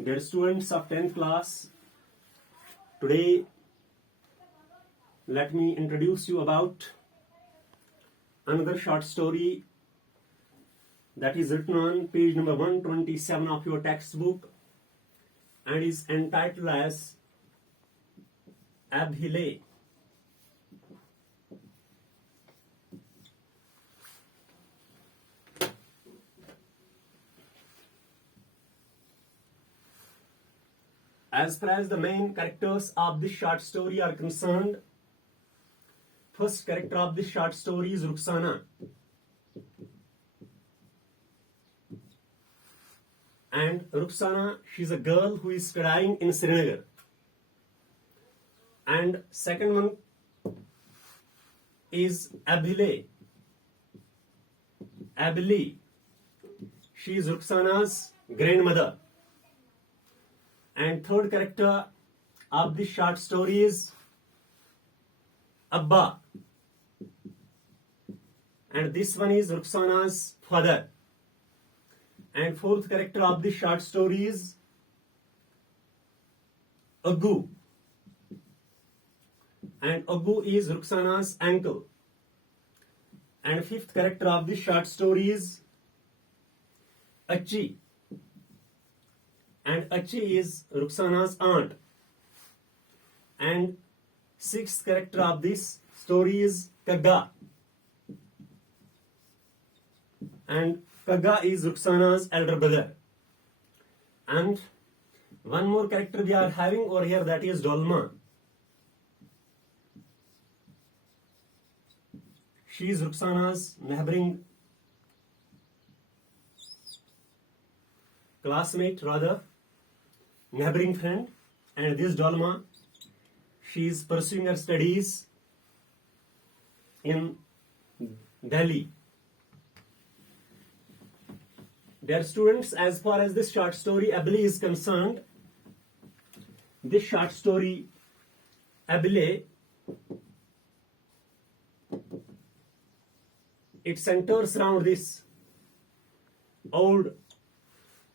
Dear students of 10th class, today let me introduce you about another short story that is written on page number 127 of your textbook and is entitled as Abhiley. As far as the main characters of this short story are concerned, first character of this short story is Ruxana. And Ruxana, she's a girl who is studying in Srinagar. And second one is Abhiley. Abhiley, she is Ruxana's grandmother. And third character of this short story is Abba. And this one is Ruxana's father. And fourth character of this short story is Aggu. And Aggu is Ruxana's uncle. And fifth character of this short story is Achi. And Achi is Ruxana's aunt. And sixth character of this story is Kagga. And Kagga is Ruxana's elder brother. And one more character we are having over here, that is Dolma. She is Ruxana's neighboring neighboring friend. And this Dolma, she is pursuing her studies in Delhi. Dear students, as far as this short story Abhiley is concerned, this short story Abhiley, it centers around this old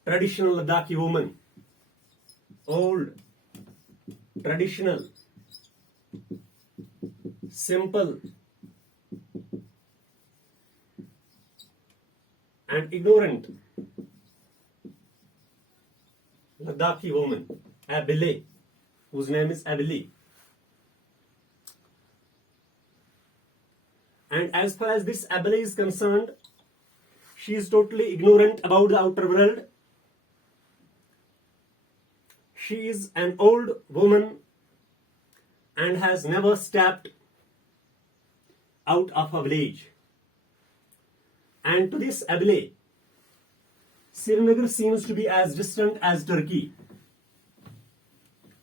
traditional Ladakhi woman. Old, traditional, simple, and ignorant Ladakhi woman, Abhiley, whose name is Abhiley. And as far as this Abhiley is concerned, she is totally ignorant about the outer world. She is an old woman and has never stepped out of her village. And to this Abhiley, Srinagar seems to be as distant as Turkey,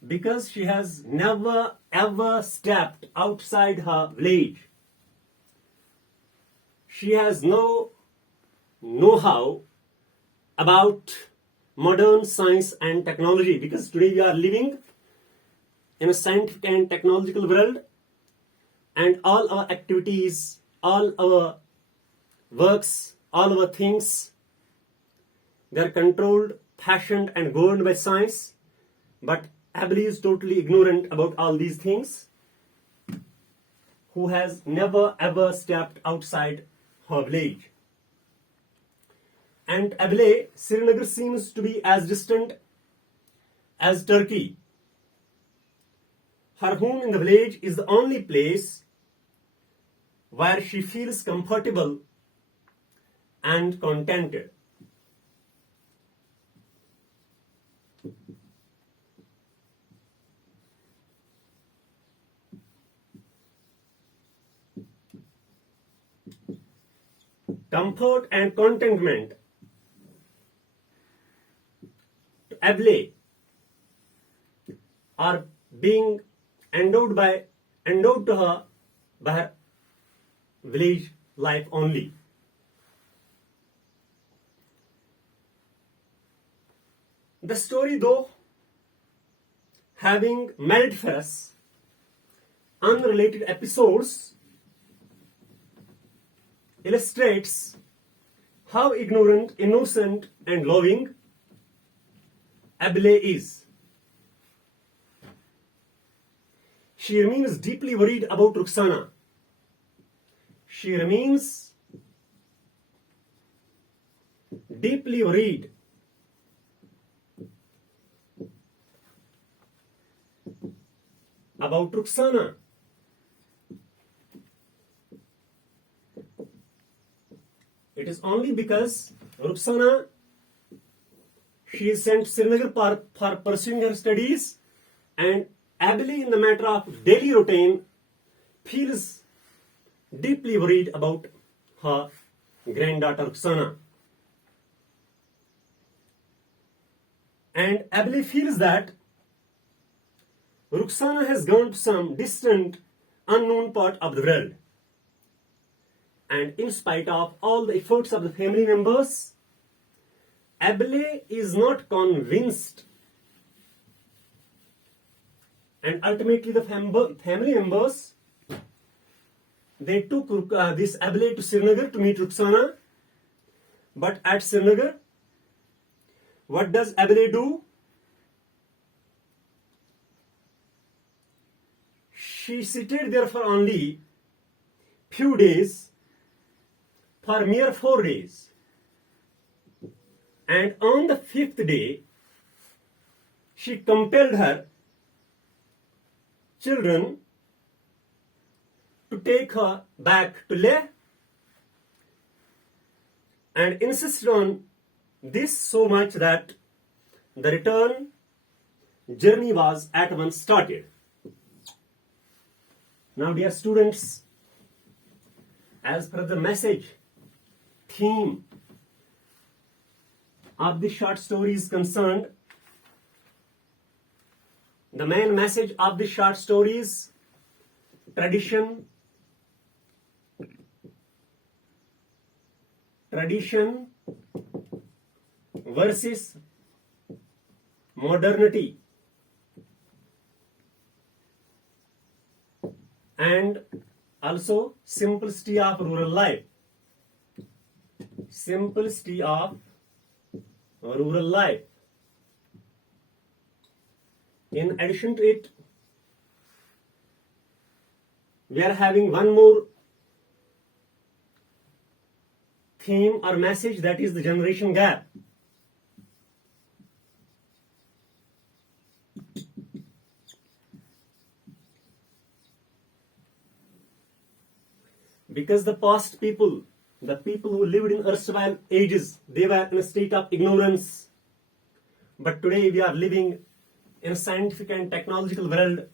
because she has never ever stepped outside her village. She has no know-how about modern science and technology, because today we are living in a scientific and technological world, and all our activities, all our works, all our things, they are controlled, fashioned and governed by science. But Abhiley is totally ignorant about all these things, who has never ever stepped outside her village. And Abhiley, Srinagar seems to be as distant as Turkey. Her home in the village is the only place where she feels comfortable and contented. Comfort and contentment to Abhiley are being endowed to her by her village life only. The story, though having melodious, unrelated episodes, illustrates how ignorant, innocent, and loving Abhiley is. She remains deeply worried about Rukhsana. She remains deeply worried about Rukhsana. It is only because Rukhsana, she is sent to Srinagar for pursuing her studies, and Abhiley, in the matter of daily routine, feels deeply worried about her granddaughter Rukhsana. And Abhiley feels that Rukhsana has gone to some distant, unknown part of the world. And in spite of all the efforts of the family members, Abhiley is not convinced. And ultimately the family members, they took this Abhiley to Srinagar to meet Rukhsana. But at Srinagar, what does Abhiley do? She stayed there for only few days, for mere 4 days. And on the 5th day, she compelled her children to take her back to Leh and insisted on this so much that the return journey was at once started. Now, dear students, as per the message, theme of the short story is concerned, the main message of the short story is tradition versus modernity, and also simplicity of rural life. Simplicity of rural life. In addition to it, we are having one more theme or message, that is the generation gap. Because the past people, the people who lived in erstwhile ages, they were in a state of ignorance. But today we are living in a scientific and technological world.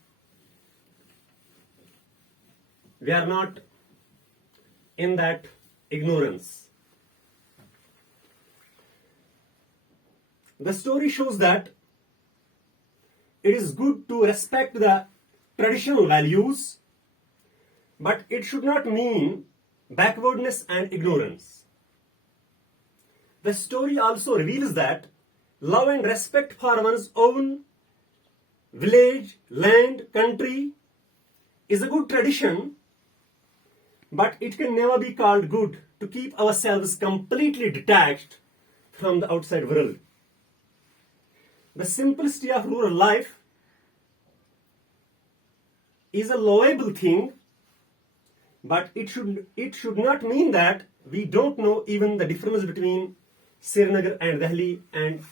We are not in that ignorance. The story shows that it is good to respect the traditional values, but it should not mean backwardness and ignorance. The story also reveals that love and respect for one's own village, land, country is a good tradition, but it can never be called good to keep ourselves completely detached from the outside world. The simplicity of rural life is a loable thing, but it should not mean that we don't know even the difference between Srinagar and Delhi and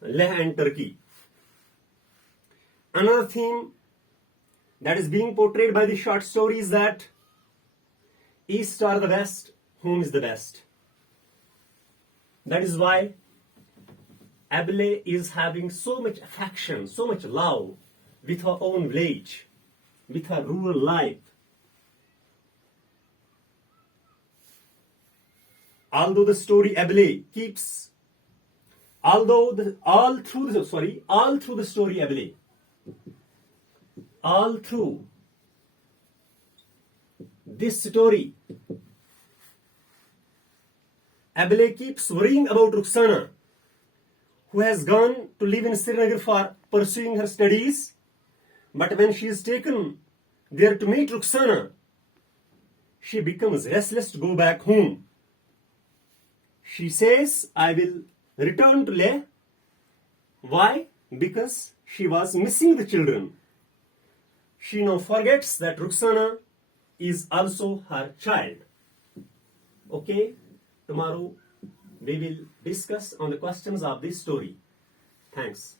Leh and Turkey. Another theme that is being portrayed by the short story is that East or the West, whom is the best? That is why Abhiley is having so much affection, so much love with her own village, with her rural life. Although the story Abhiley keeps, all through the story Abhiley, all through this story, Abhiley keeps worrying about Rukhsana, who has gone to live in Srinagar for pursuing her studies. But when she is taken there to meet Rukhsana, she becomes restless to go back home. She says, I will return to Leh Why? Because she was missing the children. She now forgets that Ruxana is also her child. Okay, tomorrow we will discuss on the questions of this story. Thanks.